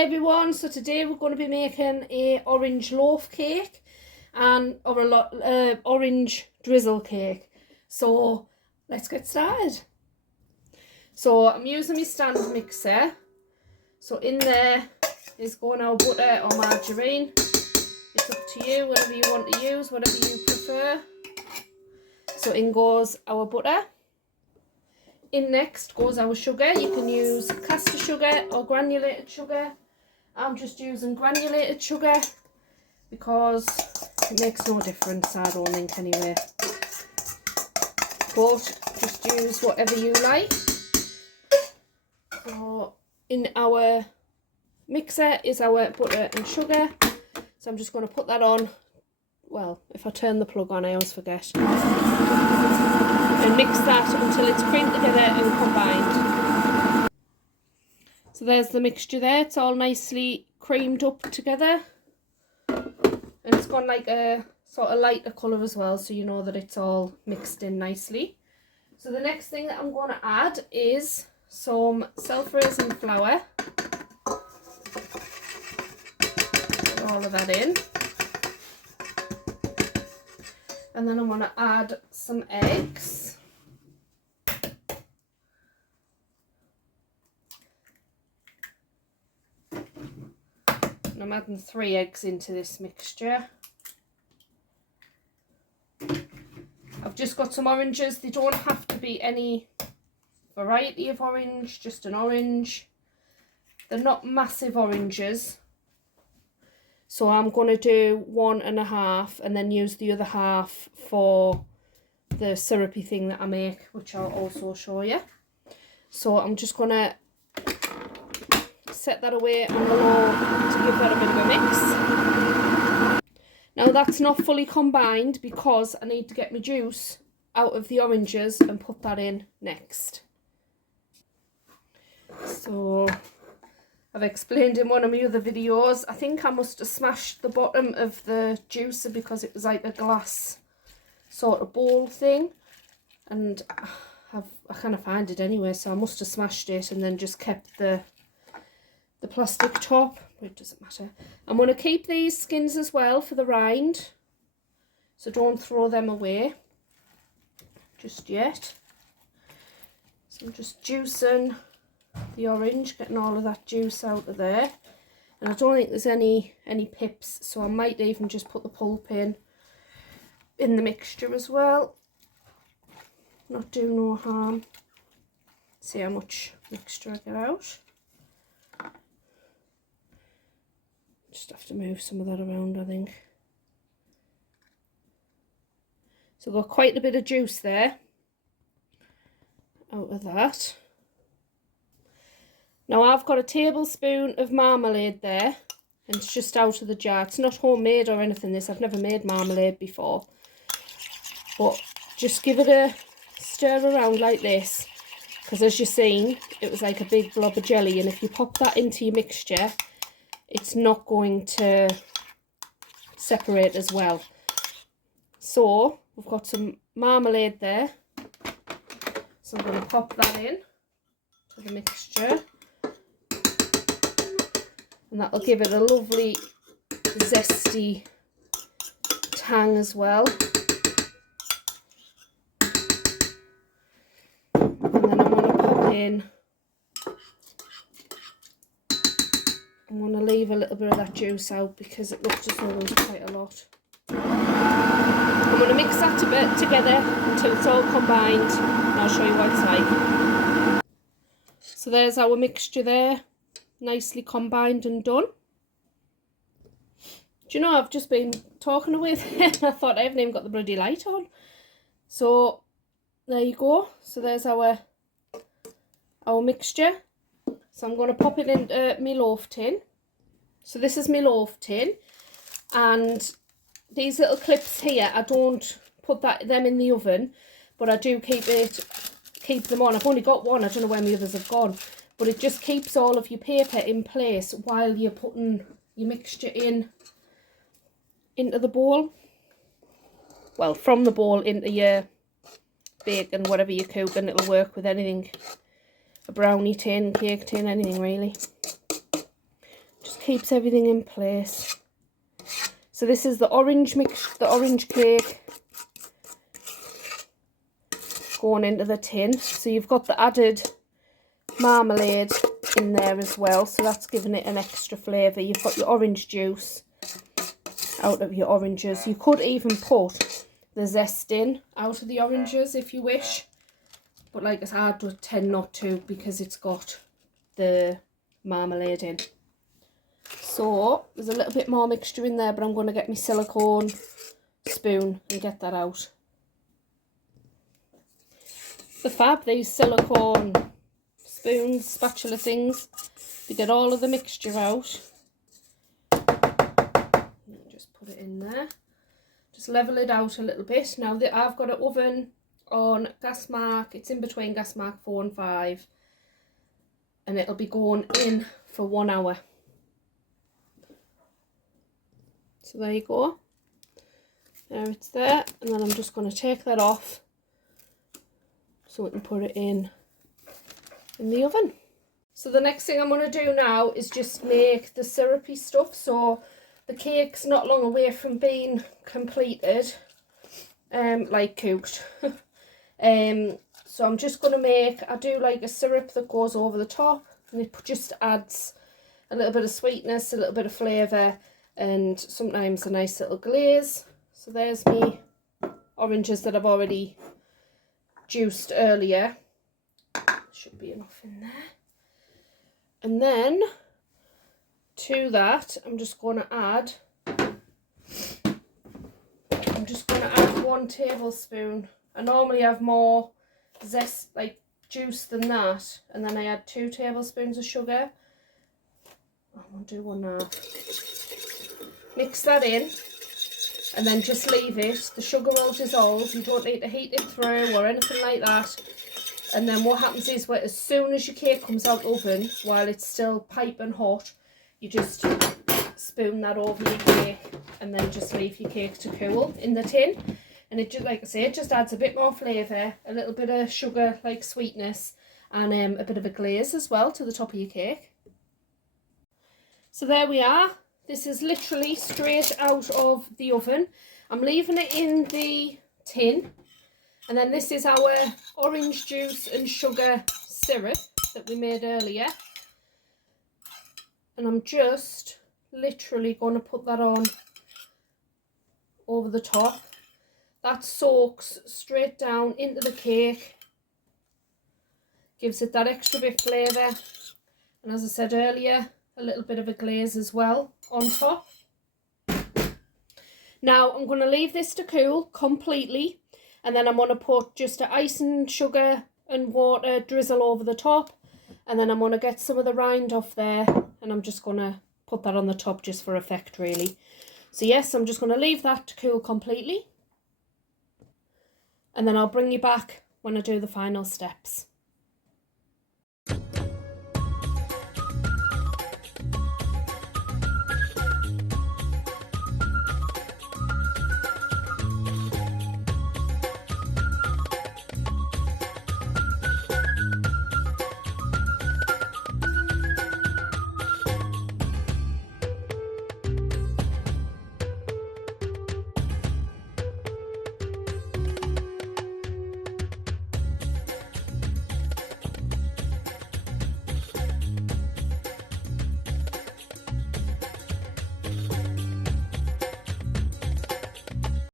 Hi everyone, so today we're going to be making a orange loaf cake and orange drizzle cake. So let's get started. So I'm using my stand mixer. So in there is going our butter or margarine. It's up to you, whatever you want to use, whatever you prefer. So in goes our butter. In next goes our sugar. You can use caster sugar or granulated sugar. I'm just using granulated sugar because it makes no difference, I don't think, anyway. But just use whatever you like. So in our mixer is our butter and sugar. So I'm just going to put that on. Well, if I turn the plug on, I always forget. And mix that until it's creamed together and combined. So there's the mixture there. It's all nicely creamed up together. And it's gone like a sort of lighter colour as well, so you know that it's all mixed in nicely. So the next thing that I'm going to add is some self-raising flour. Put all of that in. And then I'm going to add some eggs. And I'm adding 3 eggs into this mixture. I've just got some oranges. They don't have to be any variety of orange, just an orange. They're not massive oranges. So I'm going to do 1.5 and then use the other half for the syrupy thing that I make, which I'll also show you. So I'm just going to set that away on the low to give that a bit of a mix. Now that's not fully combined because I need to get my juice out of the oranges and put that in next. So I've explained in one of my other videos, I think I must have smashed the bottom of the juicer because it was like a glass sort of bowl thing, and I kind of find it anyway, so I must have smashed it and then just kept the plastic top, but it doesn't matter. I'm going to keep these skins as well for the rind, so don't throw them away just yet. So I'm just juicing the orange, getting all of that juice out of there, and I don't think there's any pips, so I might even just put the pulp in the mixture as well. Not do no harm. See how much mixture I get out. Just have to move some of that around, I think. So I've got quite a bit of juice there out of that. Now I've got a tablespoon of marmalade there, and it's just out of the jar. It's not homemade or anything, this. I've never made marmalade before. But just give it a stir around like this, because as you've seen, it was like a big blob of jelly, and if you pop that into your mixture, it's not going to separate as well. So we've got some marmalade there, so I'm going to pop that in to the mixture, and that'll give it a lovely zesty tang as well. And then I'm going to pop in, I'm going to leave a little bit of that juice out because it looks as though there's quite a lot. I'm going to mix that a bit together until it's all combined, and I'll show you what it's like. So there's our mixture there, nicely combined and done. Do you know, I've just been talking away there and I thought I haven't even got the bloody light on. So there you go. So there's our mixture. So I'm going to pop it into my loaf tin. So this is my loaf tin, and these little clips here, I don't put them in the oven, but I do keep them on. I've only got one, I don't know where my others have gone, but it just keeps all of your paper in place while you're putting your mixture into the bowl. Well, from the bowl into your bacon, whatever you're cooking. It'll work with anything, a brownie tin, cake tin, anything really. Just keeps everything in place. So this is the orange mix, the orange cake going into the tin. So you've got the added marmalade in there as well, so that's giving it an extra flavour. You've got your orange juice out of your oranges. You could even put the zest in out of the oranges if you wish, but like I said, I would tend not to because it's got the marmalade in. So there's a little bit more mixture in there, but I'm going to get my silicone spoon and get that out. The fab, these silicone spoons, spatula things, you get all of the mixture out. Just put it in there. Just level it out a little bit. Now that I've got an oven on gas mark, it's in between gas mark 4 and 5, and it'll be going in for 1 hour. So there you go. There it's there, and then I'm just going to take that off so we can put it in the oven. So the next thing I'm going to do now is just make the syrupy stuff. So the cake's not long away from being completed, like cooked. So I'm just going to make, I do like a syrup that goes over the top, and it just adds a little bit of sweetness, a little bit of flavour, and sometimes a nice little glaze. So there's me oranges that I've already juiced earlier. Should be enough in there. And then to that I'm just going to add 1 tablespoon. I normally have more zest, like juice, than that, and then I add 2 tablespoons of sugar. I'm going to do 1.5. Mix that in and then just leave it. The sugar will dissolve. You don't need to heat it through or anything like that. And then what happens is, as soon as your cake comes out the oven, while it's still piping hot, you just spoon that over your cake and then just leave your cake to cool in the tin. And it just, like I say, it just adds a bit more flavour, a little bit of sugar, like sweetness, and a bit of a glaze as well to the top of your cake. So there we are. This is literally straight out of the oven. I'm leaving it in the tin. And then this is our orange juice and sugar syrup that we made earlier. And I'm just literally going to put that on over the top. That soaks straight down into the cake. Gives it that extra bit flavour. And as I said earlier, a little bit of a glaze as well on top. Now I'm going to leave this to cool completely. And then I'm going to put just an icing sugar and water drizzle over the top. And then I'm going to get some of the rind off there. And I'm just going to put that on the top just for effect, really. So yes, I'm just going to leave that to cool completely. And then I'll bring you back when I do the final steps.